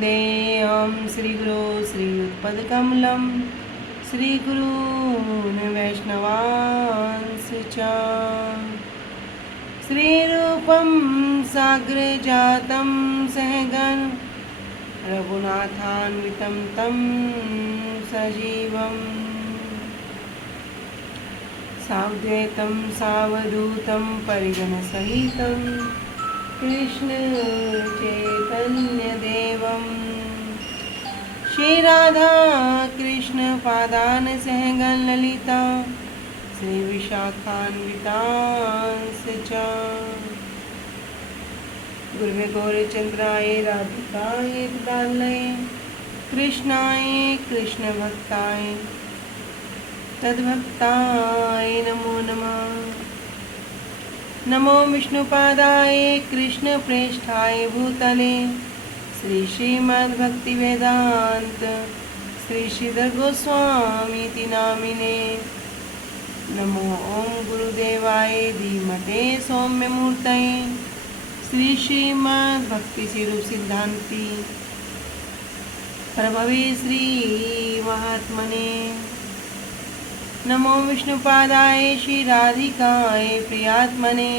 देयं श्रीगुरो श्रीयुत्पदकमलं श्रीगुरून् वैष्णवांश्च च श्रीरूपं साग्रजातं सहगण रघुनाथान्वितं तं सजीवं साद्वैतं सावधूतं परिजनसहितं कृष्ण चैतन्य देवं श्री राधा कृष्ण पादान सहगण ललिता श्री विशाखान्वितांश्च च गुरुवे गौरचंद्राय राधिकाय तदालये कृष्णाय कृष्ण भक्ताय तद्भक्ताय नमो नमः। नमो विष्णुपादाय कृष्ण प्रेष्ठाय भूतले श्री श्रीमद्भक्तिवेदांत श्री श्रीधर गोस्वामी नामिने। नमो ओम गुरुदेवाय धीमते सौम्यमूर्तये श्री श्रीमद्भक्ति स्वरूप सिद्धांति प्रभवे श्री महात्मने। नमो विष्णुपादाय श्री राधिकाय प्रियात्मने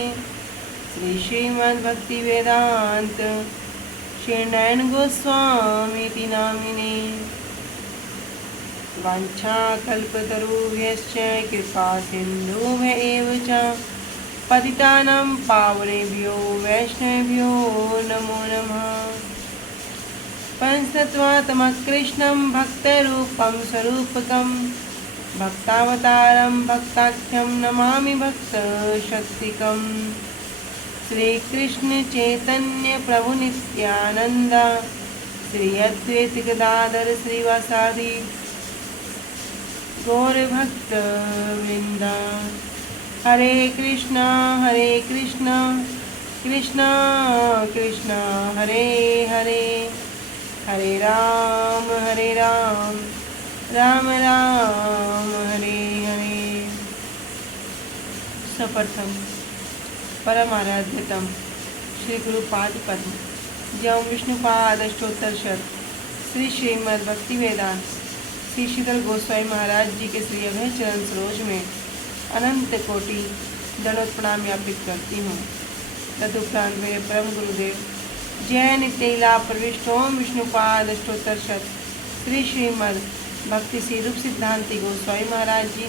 श्री श्रीमद्भक्ति वेदांत श्री नयन गोस्वामी नामिने। वाञ्छाकल्पतरुभ्यश्च कृपा सिन्धुभ्येव च पतितानां पावनेभ्यो वैष्णवेभ्यो नमो नमः। पंचतत्त्वात्मकं कृष्णं भक्तरूपं स्वरूपकं भक्तावतारं भक्ताख्यं नमामि भक्तशक्तिकं श्रीकृष्ण चैतन्य प्रभु नित्यानंद श्री अद्वैत गदाधर श्रीवासादि गौर भक्त वृंद। हरे कृष्णा कृष्णा कृष्णा हरे हरे हरे राम राम राम हरे हरे। सप्रथम परमाराध्यतम श्री गुरुपाद पद्म जम विष्णुपाद अष्टोत्तर श्री श्रीमद् भक्ति वेदांत श्री शीतल गोस्वामी महाराज जी के श्री अभय चरण सरोज में अनंत कोटि दंडवत प्रणाम ज्ञापित करती हूँ। तदुपरांत मेरे परम गुरुदेव जय नित्यलीला प्रविष्ट ओम विष्णुपाद अष्टोत्तर श्री श्रीमद् भक्ति श्री रूप सिद्धांति गोस्वामी महाराज जी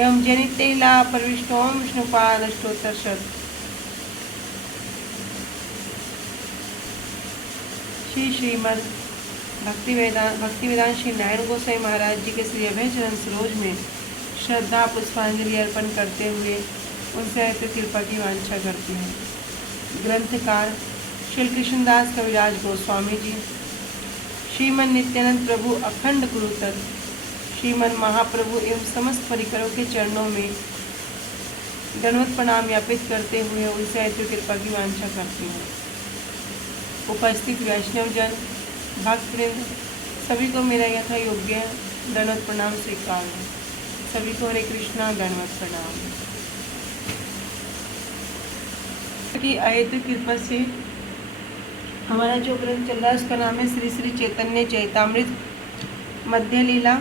एवं जय नित्यलीला प्रविष्ट ओम विष्णुपाद अष्टोत्तर श्री श्रीमद् भक्ति वेदांत श्री नारायण गोसाई महाराज जी के श्री अभय चरण सरोज में श्रद्धा पुष्पांजलि अर्पण करते हुए उनसे ऐसे कृपा की वांछा करती हूँ। ग्रंथकार श्री कृष्णदास कविराज गोस्वामी जी, श्रीमन नित्यानंद प्रभु अखंड गुरु तत्व श्रीमन महाप्रभु एवं समस्त परिकरों के चरणों में दंडवत प्रणाम ज्ञापित करते हुए उनसे ऐसे कृपा की वांछा करती हूँ। उपस्थित वैष्णव जन भक्तवृंद सभी को मेरा यथा योग्य दंडवत प्रणाम स्वीकार है। सभी को हरे कृष्णा दंडवत प्रणाम। की अहेतु कृपा से हमारा जो ग्रंथ चल रहा है उसका नाम है श्री श्री चैतन्य चैतामृत मध्य लीला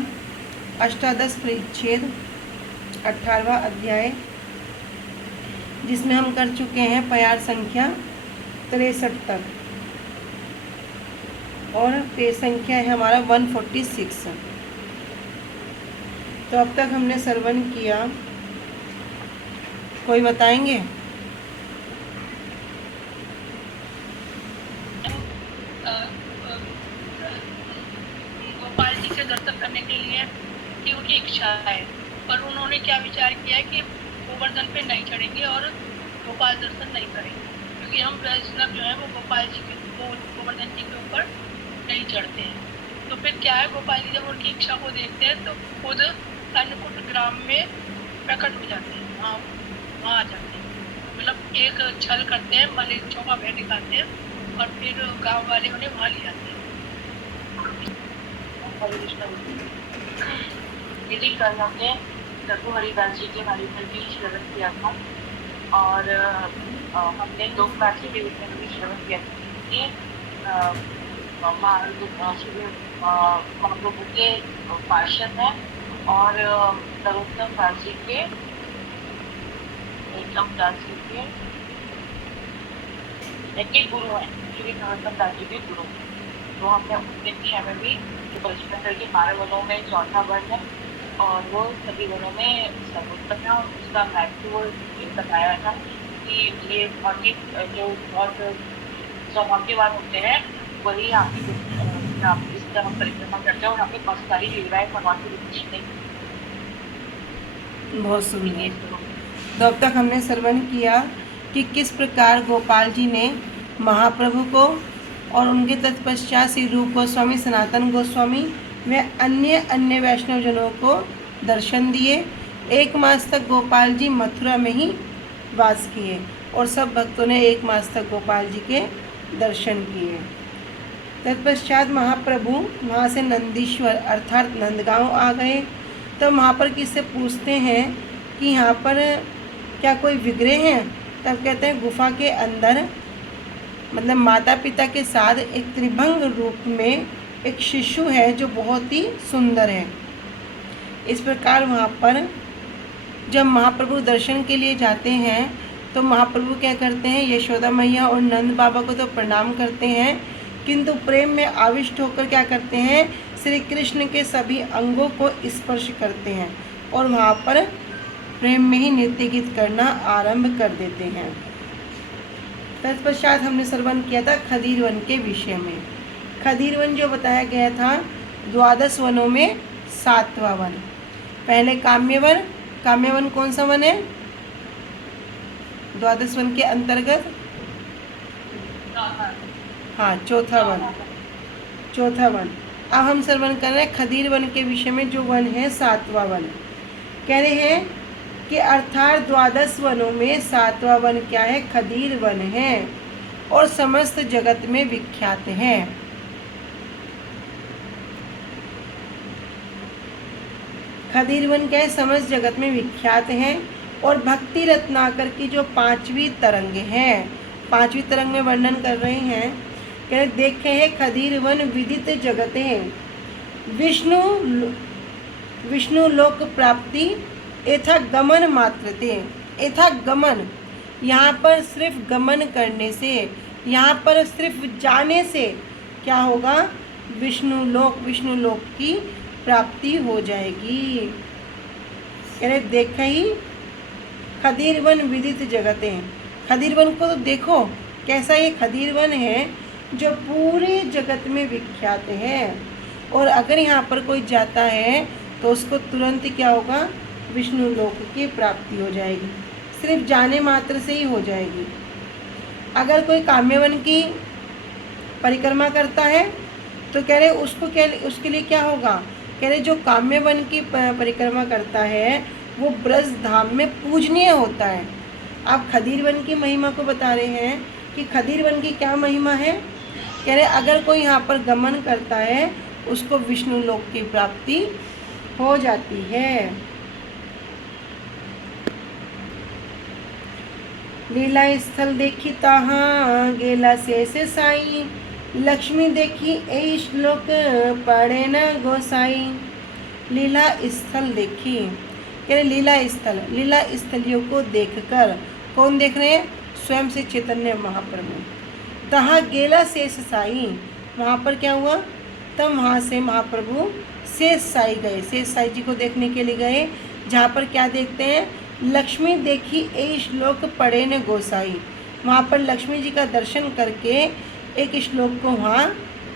अष्टादश परिच्छेद 18वां अध्याय, जिसमें हम कर चुके हैं प्यार संख्या 63 तक और पेज संख्या है हमारा 146। तो अब तक हमने श्रवण किया, कोई बताएंगे? गोपाल जी के दर्शन करने के लिए की उनकी इच्छा है, पर उन्होंने क्या विचार किया कि गोवर्धन पे नहीं चढ़ेंगे और गोपाल दर्शन नहीं करेंगे, क्योंकि हम वैष्णव जो है वो गोपाल जी के गोवर्धन जी के ऊपर नहीं चढ़ते हैं। तो फिर क्या है, गोपाल जी जब उनकी इच्छा को देखते हैं तो खुद अन्नकूट ग्राम में प्रकट हो जाते हैं, वहाँ आ जाते हैं। मतलब एक छल करते हैं, मलेच्छों का भय दिखाते हैं और फिर गाँव वाले उन्हें वहाँ ले जाते हैं। यदि कल हमने रघु हरिदास जी के बारे में भी श्रवण किया था और हमने 2 काशी के विषय में भी श्रवण किया कि महाप्रभु के पार्षद हैं और नरोत्तम दास जी के गुरु हैं, श्री नरोत्तम दास जी के गुरु। तो हमने उनके विषय में भी परिचय करके 12 वर्णों में चौथा वर्ण है और वो सभी वर्णों में सर्वोत्तम है और उसका महत्व ये बताया था कि ये बहुत सौभाग्यवान होते हैं, वही आप इस तरह परिक्रमा करते हैं और आपके बहुत सारी लीलाएं भगवान की रुचि बहुत सुंदर। तो अब तक हमने श्रवण किया कि किस प्रकार गोपाल जी ने महाप्रभु को और उनके तत्पश्चात श्री रूप गोस्वामी, सनातन गोस्वामी व अन्य वैष्णव जनों को दर्शन दिए। 1 मास तक गोपाल जी मथुरा में ही वास किए और सब भक्तों ने 1 मास तक गोपाल जी के दर्शन किए। तत्पश्चात महाप्रभु वहाँ से नंदीश्वर अर्थात नंदगांव आ गए। तब वहाँ पर किससे पूछते हैं कि यहाँ पर क्या कोई विग्रह हैं? तब कहते हैं गुफा के अंदर मतलब माता पिता के साथ एक त्रिभंग रूप में एक शिशु है जो बहुत ही सुंदर है। इस प्रकार वहाँ पर जब महाप्रभु दर्शन के लिए जाते हैं तो महाप्रभु क्या करते हैं, यशोदा मैया और नंद बाबा को तो प्रणाम करते हैं, किंतु प्रेम में आविष्ट होकर क्या करते हैं, श्री कृष्ण के सभी अंगों को स्पर्श करते हैं और वहाँ पर प्रेम में ही नृत्य गीत करना आरंभ कर देते हैं। तत्पश्चात हमने श्रवण किया था खदीर वन के विषय में। खदीर वन जो बताया गया था 12 वनों में 7वां वन। पहले काम्यवन। काम्यवन कौन सा वन है 12 वन के अंतर्गत? हाँ, चौथा वन। अब हम श्रवण कर रहे हैं खदीर वन के विषय में, जो वन है 7वां वन। कह रहे हैं कि अर्थात 12 वनों में 7वां वन क्या है, खदीर वन है और समस्त जगत में विख्यात है। खदीर वन क्या है, समस्त जगत में विख्यात है और भक्ति रत्नाकर की जो 5वीं तरंग है, 5वीं तरंग में वर्णन कर रहे हैं। कह रहे देखे है खदीर वन विदित जगत है, विष्णु लोक प्राप्ति एथा गमन मात्रते। एथा गमन, यहाँ पर सिर्फ गमन करने से, यहाँ पर सिर्फ जाने से क्या होगा, विष्णु लोक की प्राप्ति हो जाएगी। कह रहे देखा ही खदीर वन विदित जगत है। खदीर वन को तो देखो कैसा ये खदीर वन है जो पूरे जगत में विख्यात है और अगर यहाँ पर कोई जाता है तो उसको तुरंत क्या होगा, विष्णु लोक की प्राप्ति हो जाएगी, सिर्फ जाने मात्र से ही हो जाएगी। अगर कोई काम्यवन की परिक्रमा करता है तो कह रहे उसके लिए क्या होगा, कह रहे जो काम्यवन की परिक्रमा करता है वो ब्रज धाम में पूजनीय होता है। आप खदीर वन की महिमा को बता रहे हैं कि खदीर वन की क्या महिमा है। कह रहे अगर कोई यहाँ पर गमन करता है उसको विष्णु लोक की प्राप्ति हो जाती है। लीला स्थल देखी ताहा गेला से साई, लक्ष्मी देखी ए श्लोक पढ़े न गोसाई। लीला स्थल देखी, कह रहे लीला स्थलियों को देखकर, कौन देख रहे हैं, स्वयं से चैतन्य महाप्रभु। तहाँ गेला शेष साई, वहाँ पर क्या हुआ, तब वहाँ से महाप्रभु शेष साई गए, शेष साई जी को देखने के लिए गए, जहाँ पर क्या देखते हैं, लक्ष्मी देखी ए श्लोक पढ़े न गोसाई। वहाँ पर लक्ष्मी जी का दर्शन करके एक श्लोक को वहाँ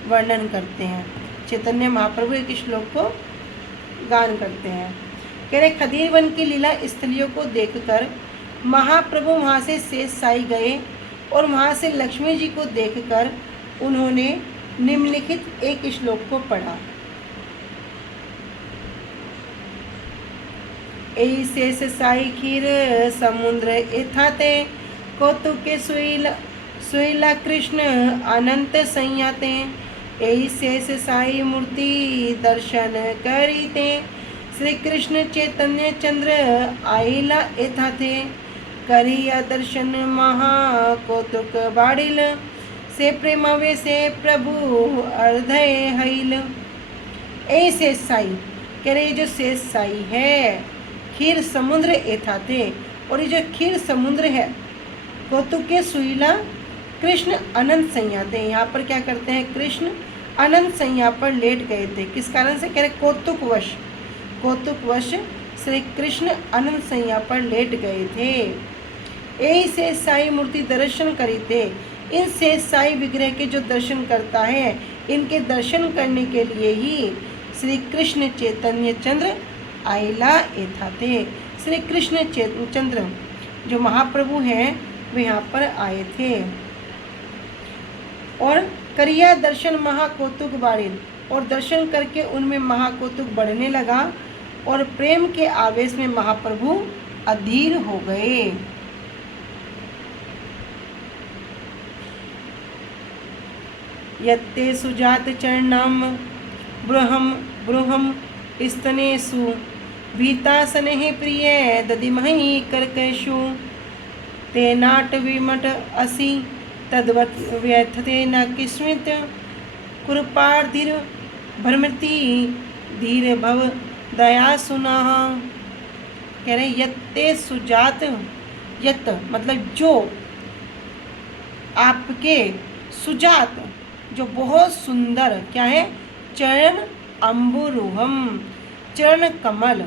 वर्णन करते हैं, चैतन्य महाप्रभु एक श्लोक को गान करते हैं। कह रहे खदीर वन की लीला स्थलियों को देखकर महाप्रभु वहाँ से शेष साई गए और वहाँ से लक्ष्मी जी को देखकर उन्होंने निम्नलिखित एक श्लोक को पढ़ा। ए शेष साई खीर समुद्र एथाते, कौतुक के सुईला कृष्ण अनंत संयाते। ए शेष साई मूर्ति दर्शन करीते, श्री कृष्ण चैतन्य चंद्र आइला एथाते। करिया दर्शन महा कौतुक बाड़िल, से प्रेमवे से प्रभु अर्धय हईल। ए शेष साई कह रहे जो शेष साई है खीर समुद्र एथाते, और ये जो खीर समुद्र है कौतुक के सुईला कृष्ण अनंत संयाते। यहाँ पर क्या करते हैं, कृष्ण अनंत संया पर लेट गए थे। किस कारण से, कह रहे कौतुकवश, कौतुकवश श्री कृष्ण अनंत संया पर लेट गए थे। यही शेष साई मूर्ति दर्शन करी थे। इन शेष साई विग्रह के जो दर्शन करता है, इनके दर्शन करने के लिए ही श्री कृष्ण चैतन्य चंद्र आइला एथा थे। श्री कृष्ण चंद्र जो महाप्रभु हैं वे यहाँ पर आए थे। और करिया दर्शन महाकौतुक बारिन, और दर्शन करके उनमें महाकौतुक बढ़ने लगा और प्रेम के आवेश में महाप्रभु अधीर हो गए। यत्ते सुजात चरणम बृहम बृहम स्तनेषु भीतासने प्रिय दधिमहि करकेषु ते नाट विमट असि तद्वत् व्यथते न किस्मित कुरुपार्धिर भ्रमति धीर भव दया सुनः। कह रहे यत्ते सुजात, यत मतलब जो, आपके सुजात जो बहुत सुंदर क्या है, चरण अम्बुरुहम, चरण कमल,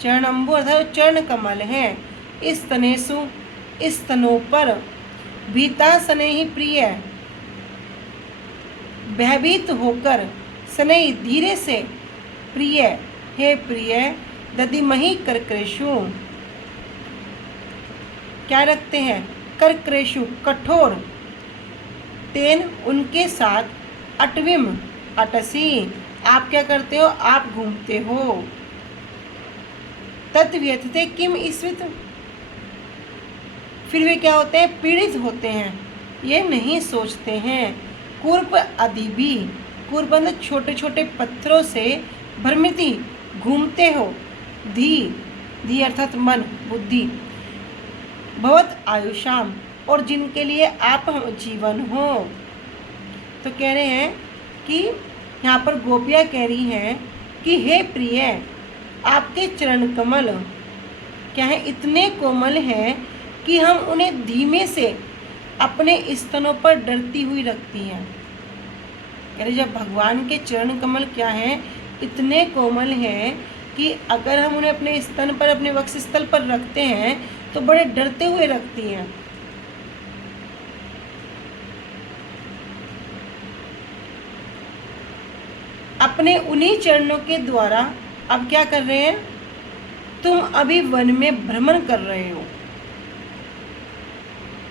चरण अम्बु अर्थात चरण कमल है। इस तनेसु, इस तनों पर, भीता सने ही प्रिय, भयभीत होकर, सने धीरे से, प्रिय हे प्रिय, दधिमहि करक्रेशु क्या रखते हैं, करक्रेशु कठोर, तेन उनके साथ, अटविम अटसी आप क्या करते हो, आप घूमते हो। तत्व्यथते किम ईस्वित, फिर वे क्या होते हैं, पीड़ित होते हैं, ये नहीं सोचते हैं। कुर्प अधिबी, कुर्बंद छोटे छोटे पत्थरों से, भ्रमिति घूमते हो, धी धी अर्थात मन बुद्धि, बहुत आयुषाम और जिनके लिए आप जीवन हो। तो कह रहे हैं कि यहाँ पर गोपियाँ कह रही हैं कि हे प्रिय, आपके चरण कमल क्या है, इतने कोमल हैं कि हम उन्हें धीमे से अपने स्तनों पर डरती हुई रखती हैं। कह रहे जब भगवान के चरण कमल क्या हैं, इतने कोमल हैं कि अगर हम उन्हें अपने स्तन पर, अपने वक्षस्थल पर रखते हैं तो बड़े डरते हुए रखती हैं। अपने उन्हीं चरणों के द्वारा अब क्या कर रहे हैं, तुम अभी वन में भ्रमण कर रहे हो।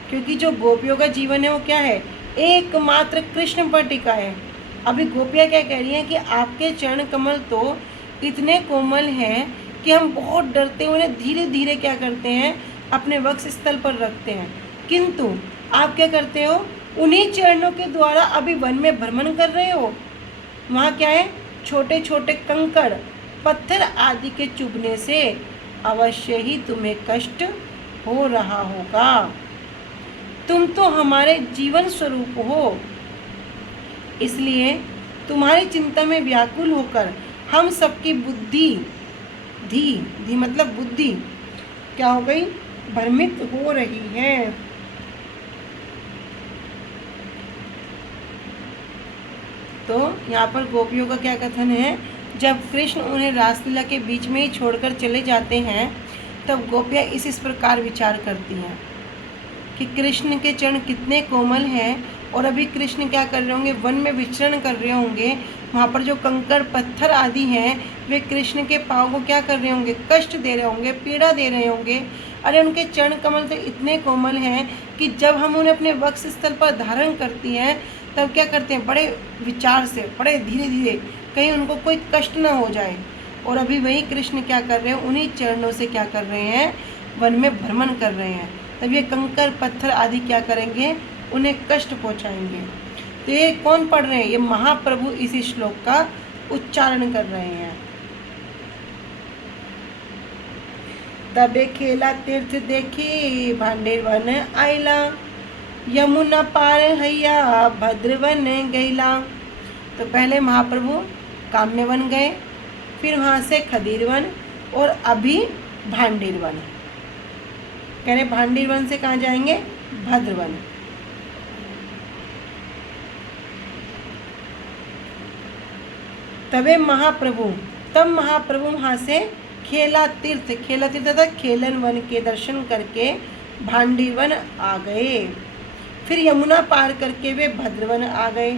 क्योंकि जो गोपियों का जीवन है वो क्या है, एकमात्र कृष्ण पर टिका है। अभी गोपियाँ क्या कह रही हैं कि आपके चरण कमल तो इतने कोमल हैं कि हम बहुत डरते हुए उन्हें धीरे धीरे क्या करते हैं, अपने वक्ष स्थल पर रखते हैं। किंतु आप क्या करते हो, उन्हीं चरणों के द्वारा अभी वन में भ्रमण कर रहे हो। वहाँ क्या है, छोटे छोटे कंकड़ पत्थर आदि के चुभने से अवश्य ही तुम्हें कष्ट हो रहा होगा। तुम तो हमारे जीवन स्वरूप हो, इसलिए तुम्हारी चिंता में व्याकुल होकर हम सबकी बुद्धि, धी मतलब बुद्धि क्या हो गई, भ्रमित हो रही है। तो यहाँ पर गोपियों का क्या कथन है, जब कृष्ण उन्हें रासलीला के बीच में ही छोड़कर चले जाते हैं तब गोपियाँ इस प्रकार विचार करती हैं कि कृष्ण के चरण कितने कोमल हैं, और अभी कृष्ण क्या कर रहे होंगे, वन में विचरण कर रहे होंगे। वहाँ पर जो कंकड़ पत्थर आदि हैं वे कृष्ण के पाँव को क्या कर रहे होंगे, कष्ट दे रहे होंगे, पीड़ा दे रहे होंगे। अरे उनके चरण कमल तो इतने कोमल हैं कि जब हम उन्हें अपने वक्ष स्थल पर धारण करती हैं तब क्या करते हैं, बड़े विचार से, बड़े धीरे धीरे, कहीं उनको कोई कष्ट ना हो जाए। और अभी वही कृष्ण क्या कर रहे हैं, उन्हीं चरणों से क्या कर रहे हैं, वन में भ्रमण कर रहे हैं। तब ये कंकर पत्थर आदि क्या करेंगे, उन्हें कष्ट पहुंचाएंगे। तो ये कौन पढ़ रहे हैं, ये महाप्रभु इसी श्लोक का उच्चारण कर रहे हैं। तबे खेला तीर्थ देखी भांडे वन आइला, यमुना पार हैया भद्रवन गैला। तो पहले महाप्रभु काम्यवन गए, फिर वहाँ से खदीरवन और अभी भांडीरवन। कह रहे भांडीरवन से कहाँ जाएंगे? भद्रवन। तब महाप्रभु वहाँ से खेला तीर्थ तथा खेलन वन के दर्शन करके भांडीवन आ गए। फिर यमुना पार करके वे भद्रवन आ गए।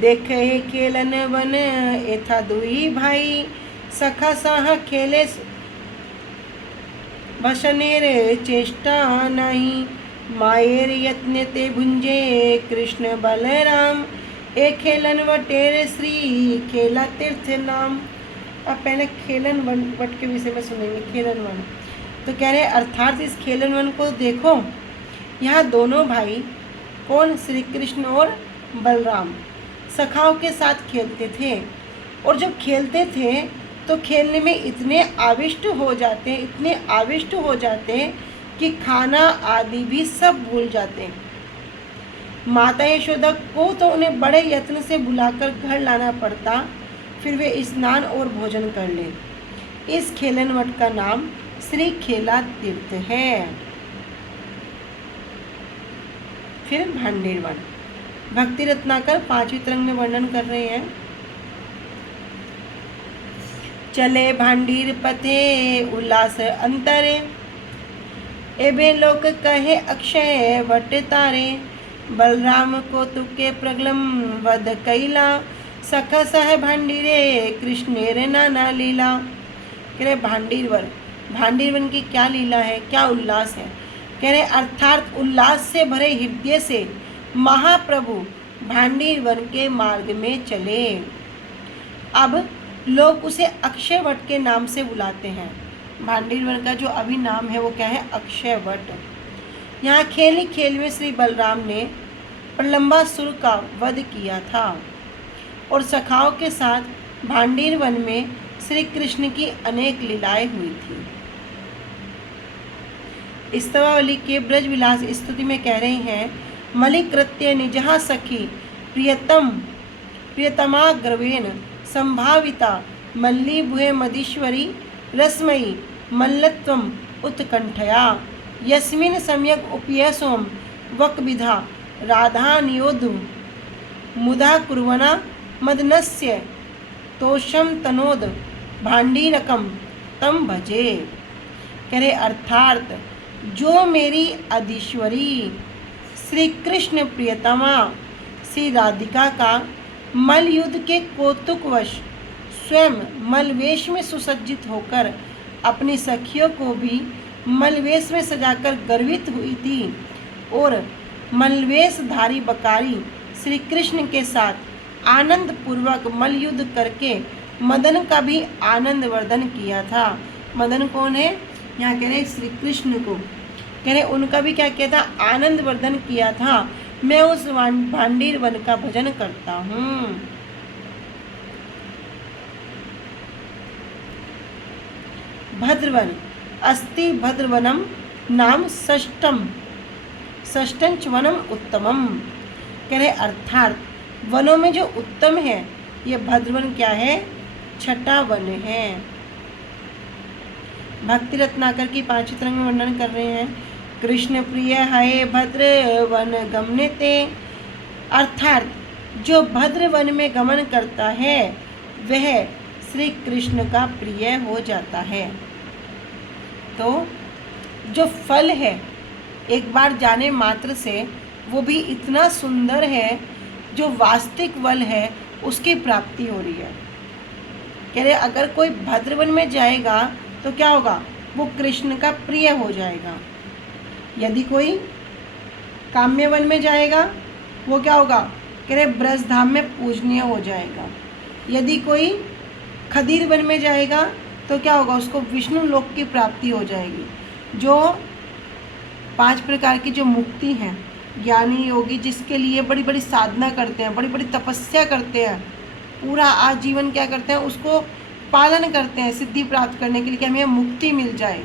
देखे खेलन वन एथा दुई भाई, सखा साहा खेले भसनेर चेष्टा नहीं। मायर यत्न ते भुंजे कृष्ण बलराम, ए खेलन वटेर श्री खेला तीर्थ नाम। अब पहले खेलन वन वट के विषय में सुनेंगे। खेलन वन तो कह रहे अर्थात इस खेलन वन को देखो, यहाँ दोनों भाई कौन? श्री कृष्ण और बलराम सखाओं के साथ खेलते थे। और जब खेलते थे तो खेलने में इतने आविष्ट हो जाते कि खाना आदि भी सब भूल जाते। माता यशोदा को तो उन्हें बड़े यत्न से बुलाकर घर लाना पड़ता, फिर वे स्नान और भोजन कर ले। इस खेलन वट का नाम श्री खेला तीर्थ है। फिर भांडीरवन, भक्ति रत्नाकर पांचवी तरंग में वर्णन कर रहे हैं। चले भांडीर पथे उल्लास अंतरे, एबे लोक कहे अक्षय वट तारे। बलराम को तुके प्रगलम वध कैला, सखा सह भांडीरे कृष्णेर नाना लीला। कह रहे भांडीरवन की क्या लीला है, क्या उल्लास है। कह रहे अर्थात उल्लास से भरे हृदय से महाप्रभु भांडीरवन के मार्ग में चले। अब लोग उसे अक्षय वट के नाम से बुलाते हैं। भांडीरवन का जो अभी नाम है वो क्या है? अक्षय वट। यहाँ खेल ही खेल में श्री बलराम ने प्रलंबासुर का वध किया था और सखाओं के साथ भांडीरवन में श्री कृष्ण की अनेक लीलाएं हुई थी। स्तवावली के ब्रजविलास स्तुति में कह रहे हैं, मलिकृत्य निजहा सखी प्रियतमा ग्रवेण संभाविता मल्ली भुए मदीश्वरी रसमयी मल्लत्वम उत्कंठया यस्मिन् सम्यक उपयसोम वकविधा राधा नियोधु मुदा कुर्वना मदनस्य तोषम तनोद भांडीरकम तम भजे। कह रहे अर्थात जो मेरी अधीश्वरी श्री कृष्ण प्रियतमा श्री राधिका का मल युद्ध के कौतुकवश स्वयं मलवेश में सुसज्जित होकर अपनी सखियों को भी मलवेश में सजाकर गर्वित हुई थी और मलवेशधारी बकारी श्री कृष्ण के साथ आनंद पूर्वक मल युद्ध करके मदन का भी आनंद वर्धन किया था। मदन कौन है? यहाँ कह रहे श्री कृष्ण को, कह रहे उनका भी क्या किया था? आनंद वर्धन किया था। मैं उस भांडीरवन का भजन करता हूँ। भद्रवन अस्ति भद्रवनम नाम षष्ठंच वनम उत्तमम। कह रहे अर्थात वनों में जो उत्तम है ये भद्रवन क्या है? छठा वन है। भक्ति रत्नाकर की पांचवी तरंग में वर्णन कर रहे हैं, कृष्ण प्रिय है भद्र वन गमने ते। अर्थात जो भद्र वन में गमन करता है वह श्री कृष्ण का प्रिय हो जाता है। तो जो फल है एक बार जाने मात्र से वो भी इतना सुंदर है, जो वास्तविक फल है उसकी प्राप्ति हो रही है। कह रहे अगर कोई भद्रवन में जाएगा तो क्या होगा? वो कृष्ण का प्रिय हो जाएगा। यदि कोई काम्यवन में जाएगा वो क्या होगा? कह रहे ब्रज धाम में पूजनीय हो जाएगा। यदि कोई खदीर वन में जाएगा तो क्या होगा? उसको विष्णु लोक की प्राप्ति हो जाएगी। जो 5 प्रकार की जो मुक्ति हैं, ज्ञानी योगी जिसके लिए बड़ी बड़ी साधना करते हैं, बड़ी बड़ी तपस्या करते हैं, पूरा आजीवन क्या करते हैं? उसको पालन करते हैं सिद्धि प्राप्त करने के लिए कि हमें मुक्ति मिल जाए।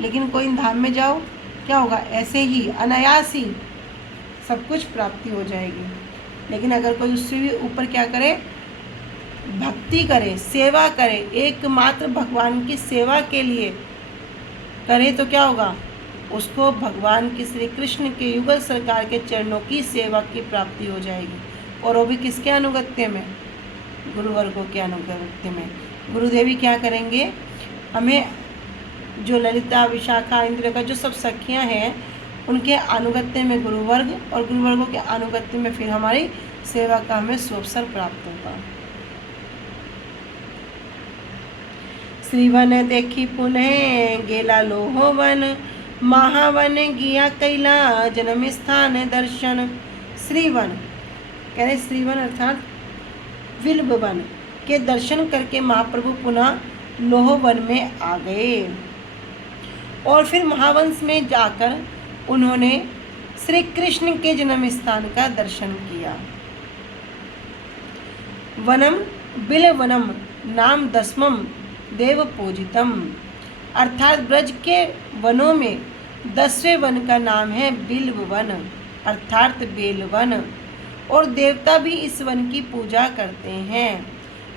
लेकिन कोई धाम में जाओ क्या होगा, ऐसे ही अनायास ही सब कुछ प्राप्ति हो जाएगी। लेकिन अगर कोई उससे भी ऊपर क्या करे, भक्ति करे, सेवा करे, एकमात्र भगवान की सेवा के लिए करे, तो क्या होगा, उसको भगवान की श्री कृष्ण के युगल सरकार के चरणों की सेवा की प्राप्ति हो जाएगी। और वो भी किसके अनुगत्य में, गुरुवर्गों के अनुगत्य में। गुरुदेवी क्या करेंगे, हमें जो ललिता, विशाखा, इंद्र का जो सब सखियां हैं उनके अनुगत्य में गुरुवर्ग, और गुरुवर्गों के अनुगत्य में फिर हमारी सेवा का हमें सुअवसर प्राप्त होगा। श्रीवन देखी पुनः गेला लोहोवन, महावन गिया कैला जन्म स्थान दर्शन। श्रीवन कह रहे, श्रीवन अर्थात विल्व वन के दर्शन करके महाप्रभु पुनः लोहवन में आ गए। और फिर महावंश में जाकर उन्होंने श्री कृष्ण के जन्म स्थान का दर्शन किया। वनम बिलवनम नाम दसमम देव पूजितम, अर्थात ब्रज के वनों में 10वें वन का नाम है बिल्व वन अर्थात बेलवन, और देवता भी इस वन की पूजा करते हैं।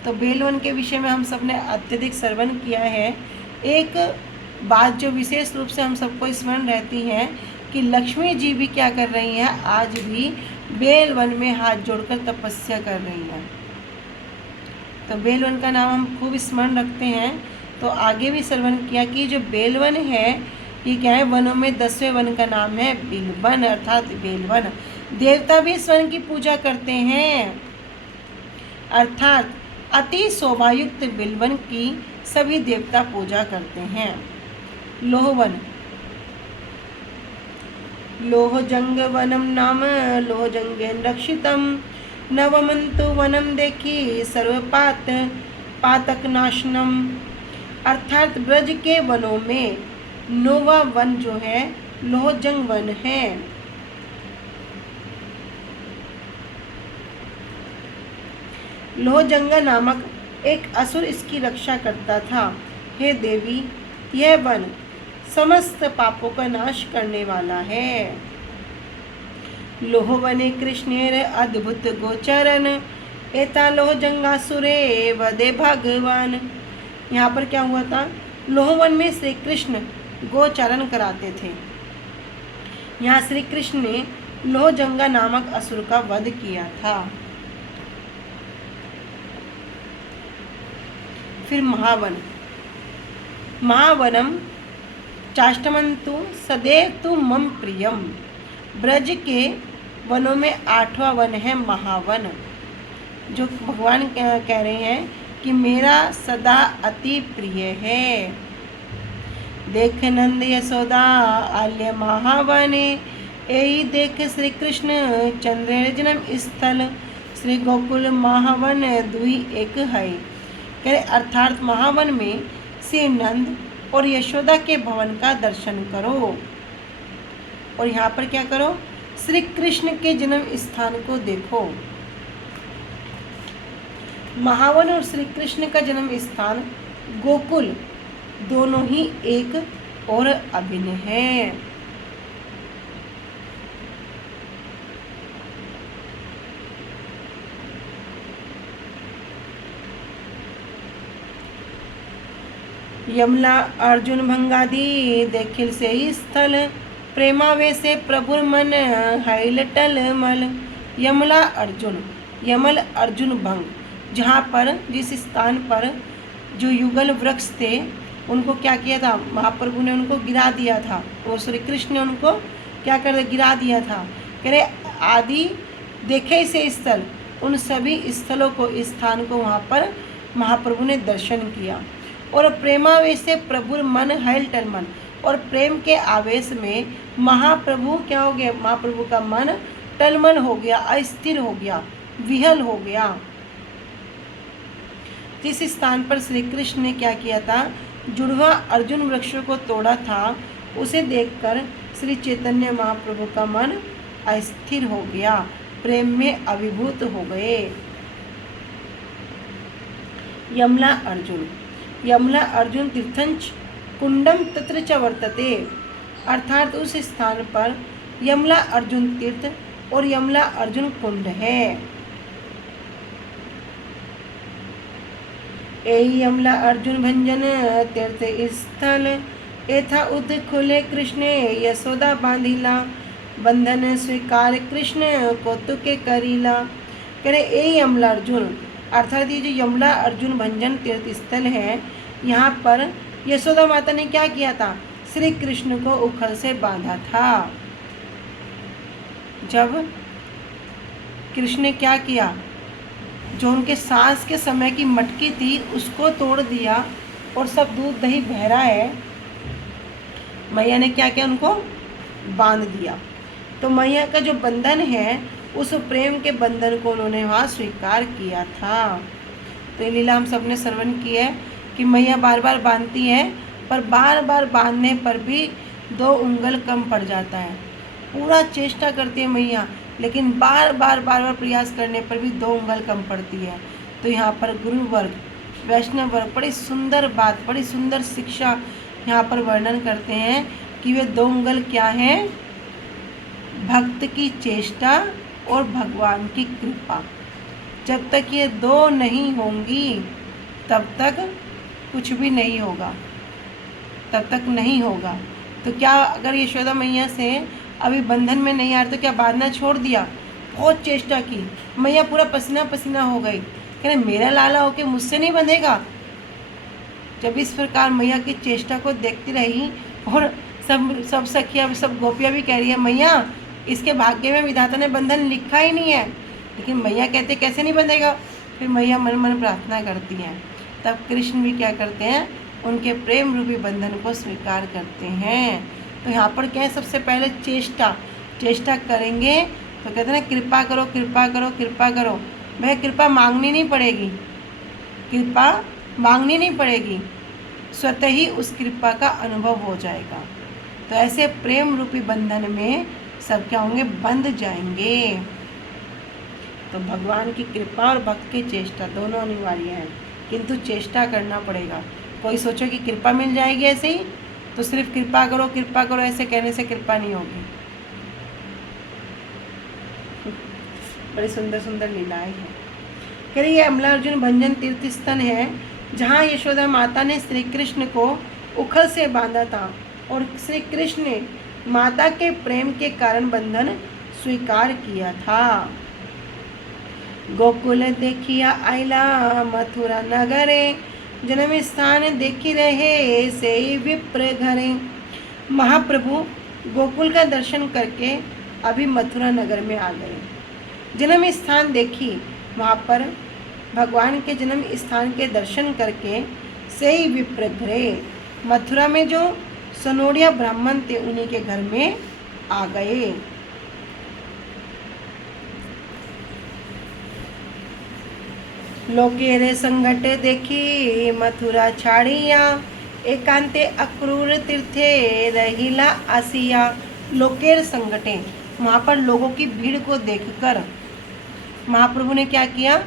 तो बेलवन के विषय में हम सब ने अत्यधिक श्रवण किया है। एक बात जो विशेष रूप से हम सबको स्मरण रहती है कि लक्ष्मी जी भी क्या कर रही हैं, आज भी बेलवन में हाथ जोड़कर तपस्या कर रही हैं। तो बेलवन का नाम हम खूब स्मरण रखते हैं। तो आगे भी श्रवण किया कि जो बेलवन है ये क्या है, वनों में 10वें वन का नाम है बिलवन अर्थात बेलवन। देवता भी इस वन की पूजा करते हैं, अर्थात अति शोभायुक्त बिलवन की सभी देवता पूजा करते हैं। लोहवन, लोहजंग वनम नाम लोहजंगेन रक्षितम, नवमंतु वनम देखी सर्वपात पातक नाशनम, अर्थात ब्रज के वनों में नौवां वन जो है लोहजंग वन है। लोहजंगा नामक एक असुर इसकी रक्षा करता था। हे देवी, यह वन समस्त पापों का नाश करने वाला है। लोहवने कृष्णेर अद्भुत गोचरन, एता लोहजंगासुरे वदे भगवान। यहाँ पर क्या हुआ था, लोहवन में श्री कृष्ण गोचरण कराते थे। यहाँ श्री कृष्ण ने लोहजंगा नामक असुर का वध किया था। फिर महावन, महावनम चाष्टमंतु सदैव तु मम प्रियम, ब्रज के वनों में 8वां वन है महावन, जो भगवान कह रहे हैं कि मेरा सदा अति प्रिय है। देख नंद यशोदा आल्य महावने, यही देख श्री कृष्ण चंद्र जन्म स्थल, श्री गोकुल महावन दुई एक है। कह अर्थात महावन में श्री नंद और यशोदा के भवन का दर्शन करो। और यहाँ पर क्या करो, श्री कृष्ण के जन्म स्थान को देखो। महावन और श्री कृष्ण का जन्म स्थान गोकुल दोनों ही एक और अभिन्न है। यमला अर्जुन भंगादी देखिल से ही स्थल, प्रेमावेशे प्रभुर मन हैलटल मल। यमला अर्जुन, यमल अर्जुन भंग, जहाँ पर जिस स्थान पर जो युगल वृक्ष थे उनको क्या किया था, महाप्रभु ने उनको गिरा दिया था। वो श्री कृष्ण ने उनको क्या कर गिरा दिया था। कह रहे आदि देखे से स्थल, उन सभी स्थलों को, स्थान को वहाँ पर महाप्रभु ने दर्शन किया। और प्रेमावेश से प्रभु मन हैल टल मन, और प्रेम के आवेश में महाप्रभु क्या हो गया, महाप्रभु का मन टलमल हो गया, अस्थिर हो गया, विहल हो गया। जिस स्थान पर श्री कृष्ण ने क्या किया था, जुड़वा अर्जुन वृक्ष को तोड़ा था, उसे देखकर श्री चैतन्य महाप्रभु का मन अस्थिर हो गया, प्रेम में अभिभूत हो गए। यमला अर्जुन, यमला अर्जुन तीर्थंच कुंडम तत्र च वर्तते, अर्थात उस स्थान पर यमला अर्जुन तीर्थ और यमला अर्जुन कुंड है। यही यमला अर्जुन भंजन तीर्थ स्थल एथा उद खुले कृष्ण यशोदा बांधिला बंधन स्वीकार कृष्ण कौतुके करीला। कह रहे यही यमला अर्जुन अर्थात ये जो यमला अर्जुन भंजन तीर्थ स्थल है, यहाँ पर यशोदा माता ने क्या किया था, श्री कृष्ण को उखल से बांधा था। जब कृष्ण ने क्या किया, जो उनके सांस के समय की मटकी थी उसको तोड़ दिया और सब दूध दही बह रहा है, मैया ने क्या किया, उनको बांध दिया। तो मैया का जो बंधन है उस प्रेम के बंधन को उन्होंने वहाँ स्वीकार किया था। तो ये लीला हम सब ने श्रवण की है कि मैया बार बार बांधती है, पर बार बार बांधने पर भी 2 उंगल कम पड़ जाता है। पूरा चेष्टा करती है मैया, लेकिन बार बार प्रयास करने पर भी 2 उंगल कम पड़ती है। तो यहाँ पर गुरु वर्ग, वैष्णव वर्ग बड़ी सुंदर बात, बड़ी सुंदर शिक्षा यहाँ पर वर्णन करते हैं कि वे 2 उंगल क्या हैं, भक्त की चेष्टा और भगवान की कृपा। जब तक ये 2 नहीं होंगी तब तक कुछ भी नहीं होगा, तब तक नहीं होगा। तो क्या अगर यशोदा मैया से अभी बंधन में नहीं आ रहा तो क्या बांधना छोड़ दिया? बहुत चेष्टा की, मैया पूरा पसीना पसीना हो गई, कहने मेरा लाला होके मुझसे नहीं बंधेगा। जब इस प्रकार मैया की चेष्टा को देखती रही और सब सखियाँ, सब गोपियाँ भी कह रही है मैया इसके भाग्य में विधाता ने बंधन लिखा ही नहीं है, लेकिन मैया कहते कैसे नहीं बंधेगा। फिर मैया मन मन प्रार्थना करती हैं, तब कृष्ण भी क्या करते हैं, उनके प्रेम रूपी बंधन को स्वीकार करते हैं। तो यहाँ पर क्या है, सबसे पहले चेष्टा करेंगे तो कहते हैं कृपा करो कृपा करो कृपा करो। वह कृपा मांगनी नहीं पड़ेगी, कृपा मांगनी नहीं पड़ेगी, स्वतः ही उस कृपा का अनुभव हो जाएगा। तो ऐसे प्रेम रूपी बंधन में सब क्या होंगे, बंध जाएंगे। तो भगवान की कृपा और भक्त की चेष्टा दोनों अनिवार्य है, किंतु चेष्टा करना पड़ेगा। कोई सोचो कि कृपा मिल जाएगी ऐसे ही, तो सिर्फ कृपा करो ऐसे कहने से कृपा नहीं होगी। बड़ी सुंदर सुंदर लीलाएं हैं। कह रही है यमला अर्जुन भंजन तीर्थ स्थल है जहाँ यशोदा माता ने श्री कृष्ण को उखल से बांधा था और श्री कृष्ण ने माता के प्रेम के कारण बंधन स्वीकार किया था। गोकुल देखिया आइला मथुरा नगरे जन्म स्थान देखी रहे से विप्र घरे। महाप्रभु गोकुल का दर्शन करके अभी मथुरा नगर में आ गए। जन्म स्थान देखी, वहाँ पर भगवान के जन्म स्थान के दर्शन करके से ही विप्र घरे, मथुरा में जो सनोड़िया ब्राह्मण थे उन्हीं के घर में आ गए। लोकेरे संगटे देखी मथुरा छाड़िया एकांते अक्रूर तीर्थे रहिला आसिया। लोकेर संगटे, वहाँ पर लोगों की भीड़ को देखकर महाप्रभु ने क्या किया,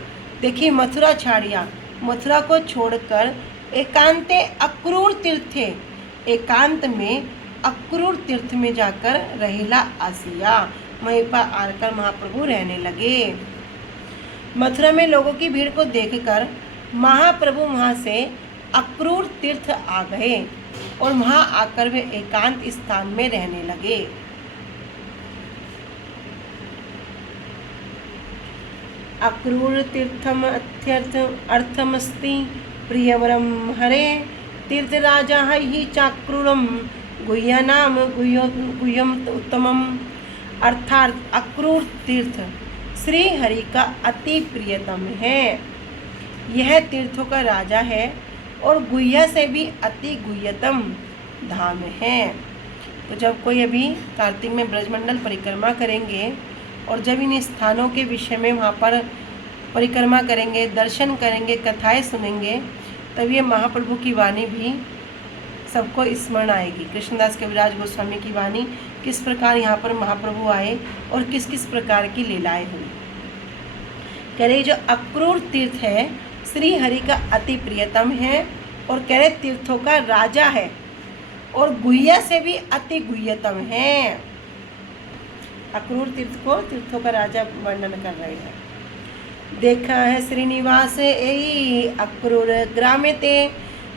देखिए मथुरा छाड़िया, मथुरा को छोड़कर एकांते अक्रूर तीर्थे, एकांत में अक्रूर तीर्थ में जाकर रहिला आसिया, वहीं पर आकर महाप्रभु रहने लगे। मथुरा में लोगों की भीड़ को देखकर महाप्रभु वहाँ से अक्रूर तीर्थ आ गए और वहाँ आकर वे एकांत स्थान में रहने लगे। अक्रूर तीर्थम अत्यर्थ अर्थमस्ति प्रियवरम हरे तीर्थराजा ही चाक्रूरम गुह्यनाम गुह्यम उत्तमम। अर्थात अक्रूर तीर्थ श्री हरि का अति प्रियतम है, यह तीर्थों का राजा है और गुह्य से भी अति गुह्यतम धाम है। तो जब कोई अभी कार्तिक में ब्रजमंडल परिक्रमा करेंगे और जब इन स्थानों के विषय में वहाँ पर परिक्रमा करेंगे, दर्शन करेंगे, कथाएं सुनेंगे, तब ये महाप्रभु की वाणी भी सबको स्मरण आएगी। कृष्णदास कविराज गोस्वामी की वाणी किस प्रकार यहाँ पर महाप्रभु आए और किस किस प्रकार की लीलाएं हुई। कह रहे जो अक्रूर तीर्थ है श्री हरि का अति प्रियतम है और कह रहे तीर्थों का राजा है। और गुह्य से भी अति गुह्यतम है। अक्रूर तीर्थ को तीर्थों का राजा वर्णन कर रहे हैं। देखा है श्रीनिवास एई अक्रूर ग्रामे ते,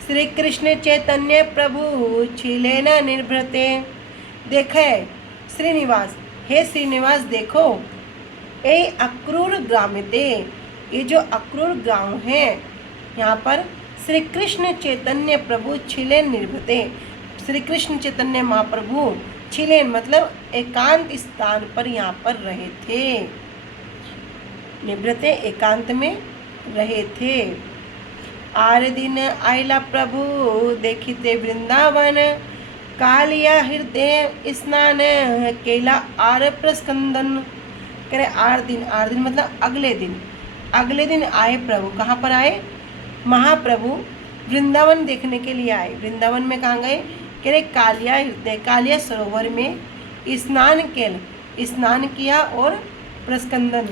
श्री कृष्ण चैतन्य प्रभु छिलेन निर्भृते। देखे श्रीनिवास, हे श्रीनिवास देखो, ए अक्रूर ग्रामेते, ये जो अक्रूर गांव है यहाँ पर श्री कृष्ण चैतन्य प्रभु छिलेन निर्भृते, श्री कृष्ण चैतन्य महाप्रभु छिलेन मतलब एकांत स्थान पर यहाँ पर रहे थे। निवृत्ते एकांत में रहे थे। आर दिन आइला प्रभु देखिते वृंदावन, कालिया हृदय स्नान केला आर प्रस्कंदन। करे आर दिन मतलब अगले दिन आए प्रभु। कहाँ पर आए? महाप्रभु वृंदावन देखने के लिए आए। वृंदावन में कहाँ गए? कह रहे कालिया हृदय, कालिया सरोवर में स्नान किया और प्रस्कंदन।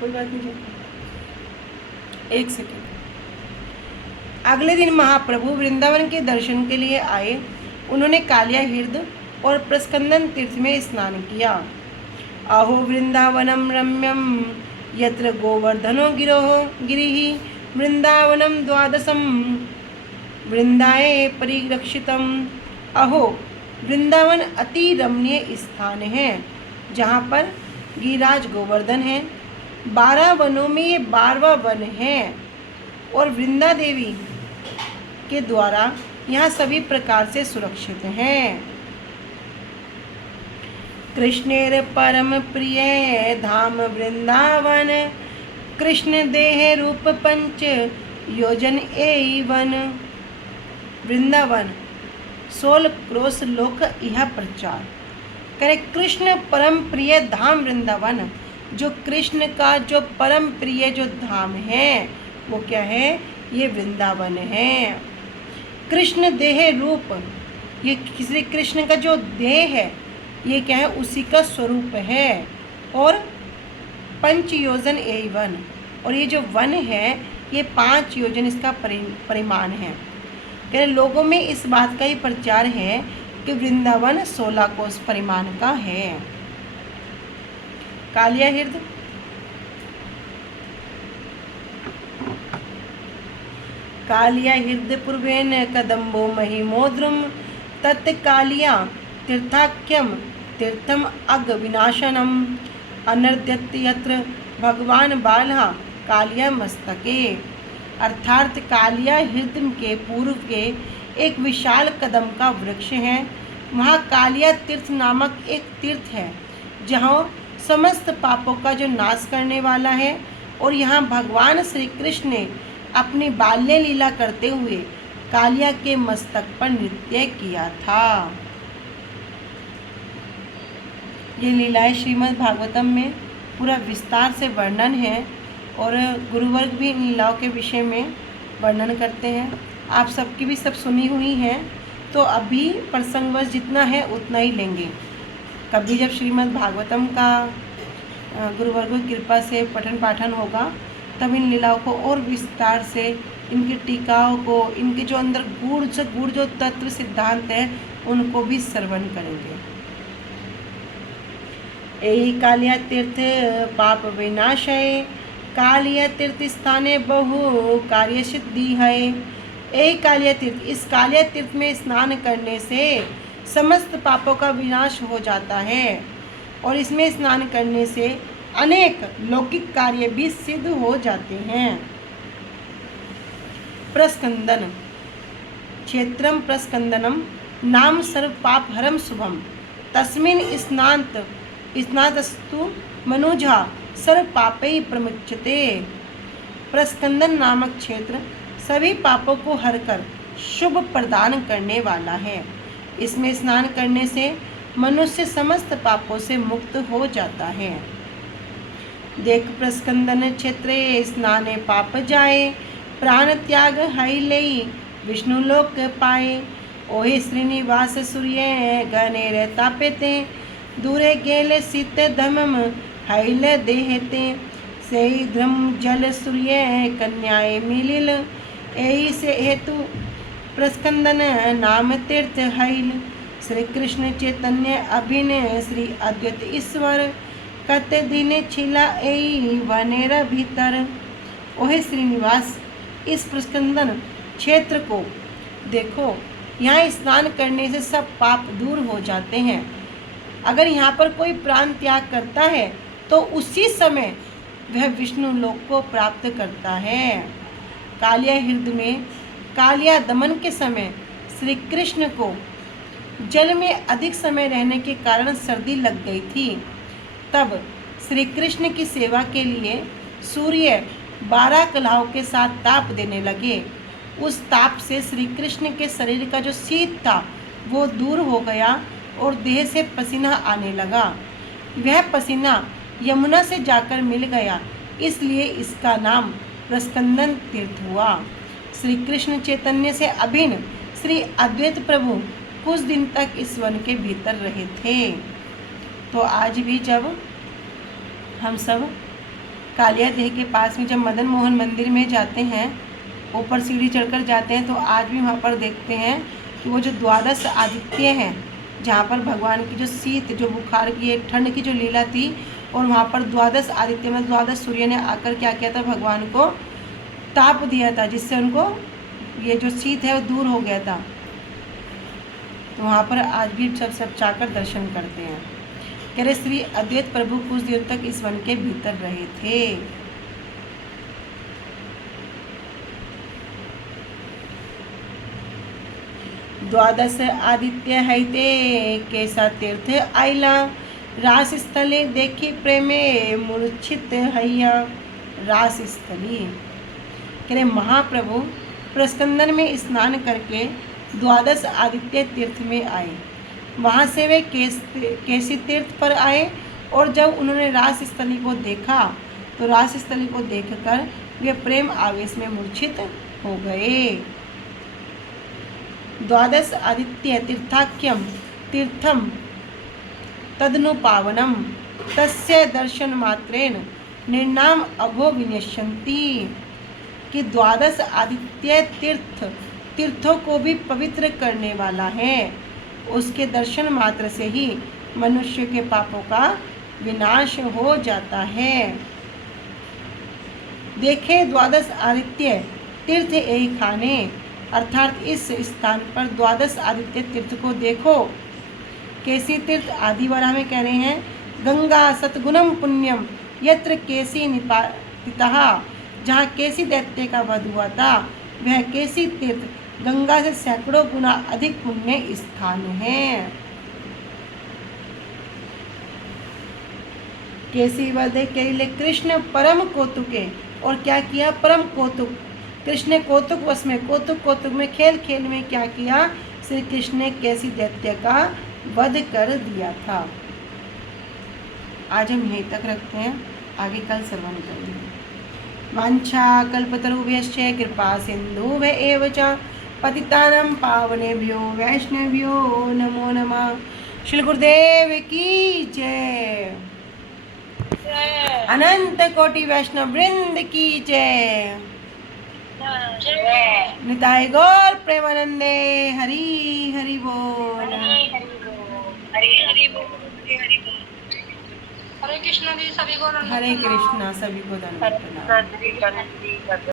कोई बात नहीं, एक सेकेंड। अगले दिन महाप्रभु वृंदावन के दर्शन के लिए आए। उन्होंने कालिया हृदय और प्रस्कंदन तीर्थ में स्नान किया। अहो वृंदावनम रम्यम यत्र गोवर्धनो गिरिः वृंदावनम द्वादशम वृंदाए परिरक्षितम। अहो वृंदावन अति रमणीय स्थान है जहाँ पर गिरिराज गोवर्धन है। 12 वनों में ये 12वां वन है और वृंदा देवी के द्वारा यहाँ सभी प्रकार से सुरक्षित हैं। कृष्णेर परम प्रिय धाम वृंदावन, कृष्ण देह रूप पंच योजन एवन। वृंदावन 16 क्रोश लोक यह प्रचार करे। कृष्ण परम प्रिय धाम वृंदावन, जो कृष्ण का जो परम प्रिय जो धाम है वो क्या है? ये वृंदावन है। कृष्ण देह रूप, ये श्री कृष्ण का जो देह है ये क्या है? उसी का स्वरूप है। और पंच योजन एवन, और ये जो वन है ये 5 योजन इसका परिमाण है। कह लोगों में इस बात का ही प्रचार है कि वृंदावन 16 कोस परिमाण का है। कालिया हृदय, कालिया हृदय पूर्वेन कदम्बो महिमोद्रुम तत्कालिया तीर्थाख्यम तीर्थम अग विनाशनम अनर्द्यत यत्र भगवान बालहा कालिया मस्तके। अर्थात कालिया हृदय के पूर्व के एक विशाल कदम का वृक्ष है। वहाँ कालिया तीर्थ नामक एक तीर्थ है जहाँ समस्त पापों का जो नाश करने वाला है। और यहाँ भगवान श्री कृष्ण ने अपनी बाल्य लीला करते हुए कालिया के मस्तक पर नृत्य किया था। ये लीलाएं श्रीमद् भागवतम में पूरा विस्तार से वर्णन है और गुरुवर्ग भी इन लीलाओं के विषय में वर्णन करते हैं। आप सबकी भी सब सुनी हुई हैं, तो अभी प्रसंगवश जितना है उतना ही लेंगे। कभी जब श्रीमद् भागवतम का गुरुवर्गों की कृपा से पठन पाठन होगा तब इन लीलाओं को और विस्तार से, इनकी टीकाओं को, इनके जो अंदर गूढ़ जो तत्व सिद्धांत है उनको भी श्रवण करेंगे। यही कालिया तीर्थ पाप विनाशय, कालिया तीर्थ स्थाने बहु कार्य सिद्धि है। यही कालिया तीर्थ, इस कालिया तीर्थ में स्नान करने से समस्त पापों का विनाश हो जाता है और इसमें स्नान करने से अनेक लौकिक कार्य भी सिद्ध हो जाते हैं। प्रस्कंदन क्षेत्रम प्रस्कंदनम नाम सर्व पाप हरम शुभम तस्मिन् स्नातस्तु मनुजा सर्व पापै प्रमुच्यते। प्रस्कंदन नामक क्षेत्र सभी पापों को हरकर शुभ प्रदान करने वाला है। इसमें स्नान करने से मनुष्य समस्त पापों से मुक्त हो जाता है। देख प्रस्कंदन क्षेत्रे स्नाने पाप जाए, प्राण त्याग हई लई विष्णु लोक पाए। ओहि श्रीनिवास सूर्य गणे तापेते, दूरे गेले शीत धमम हईल देहते। सेई ध्रम जल सूर्य कन्याए मिलिल, एहि से हेतु प्रस्कंदन नाम तीर्थ हैल श्री कृष्ण चैतन्य अभिन श्री अद्वैत ईश्वर कत दिन छिला ए वनेर भीतर। ओहे श्रीनिवास, इस प्रस्कंदन क्षेत्र को देखो, यहाँ स्नान करने से सब पाप दूर हो जाते हैं। अगर यहाँ पर कोई प्राण त्याग करता है तो उसी समय वह विष्णु लोक को प्राप्त करता है। कालिया हृदय में कालिया दमन के समय श्री कृष्ण को जल में अधिक समय रहने के कारण सर्दी लग गई थी। तब श्री कृष्ण की सेवा के लिए सूर्य 12 कलाओं के साथ ताप देने लगे। उस ताप से श्री कृष्ण के शरीर का जो शीत था वो दूर हो गया और देह से पसीना आने लगा। वह पसीना यमुना से जाकर मिल गया, इसलिए इसका नाम प्रस्कंदन तीर्थ हुआ। श्री कृष्ण चैतन्य से अभिन्न श्री अद्वैत प्रभु कुछ दिन तक इस वन के भीतर रहे थे। तो आज भी जब हम सब कालिया देह के पास में जब मदन मोहन मंदिर में जाते हैं, ऊपर सीढ़ी चढ़कर जाते हैं, तो आज भी वहाँ पर देखते हैं कि वो जो द्वादश आदित्य हैं, जहाँ पर भगवान की जो शीत, जो बुखार की, ठंड की जो लीला थी, और वहाँ पर द्वादश आदित्य में द्वादश सूर्य ने आकर क्या किया था, भगवान को ताप दिया था, जिससे उनको ये जो शीत है वो दूर हो गया था। तो वहाँ पर आज भी सब जाकर दर्शन करते हैं। कह रहे श्री अद्वैत प्रभु कुछ देर तक इस वन के भीतर रहे थे। द्वादश आदित्य हैते कैसा तीर्थ आइला रास स्थले देखी प्रेमे मूर्छित हैया। रास स्थली कह रहे महाप्रभु प्रस्कंदन में स्नान करके द्वादश आदित्य तीर्थ में आए। वहाँ से वे केसी तीर्थ पर आए, और जब उन्होंने रास स्थली को देखा तो रास स्थली को देखकर वे प्रेम आवेश में मूर्छित हो गए। द्वादश आदित्य तीर्थाख्यम तीर्थम तदनु पावनम तस्य दर्शन मात्रेण निर्नाम अभो विनश्यन्ति। कि द्वादश आदित्य तीर्थों को भी पवित्र करने वाला है। उसके दर्शन मात्र से ही मनुष्य के पापों का विनाश हो जाता है। देखे द्वादश आदित्य तीर्थ एक खाने, अर्थात इस स्थान पर द्वादश आदित्य तीर्थ को देखो। केसी तीर्थ आदिवरा में कह रहे हैं, गंगा सतगुणम पुण्यम यत्र केसी निपातितः। जहाँ केसी दैत्य का वध हुआ था, वह केसी तीर्थ गंगा से सैकड़ों गुना अधिक पुण्य स्थान है। केसी वध के लिए कृष्ण परम कौतुके, और क्या किया, परम कौतुक। कृष्ण ने कौतुक वश में, कौतुक में, खेल खेल में क्या किया, श्री कृष्ण ने केसी दैत्य का वध कर दिया था। आज हम यहीं तक रखते हैं, आगे कल श्रवण करेंगे। वांछा कल्पतरुभ्यश्च कृपा सिन्धुभ्य एव च पतितानां पावनेभ्यो वैष्णवेभ्यो नमो नमः। श्री गुरुदेव की जय। अनंत कोटि वैष्णव वृंद की जय। निताय गौर प्रेमानंदे। हरि हरि बोल। हरे कृष्णा जी, सभी को हरे कृष्णा, सभी को धन्यवाद।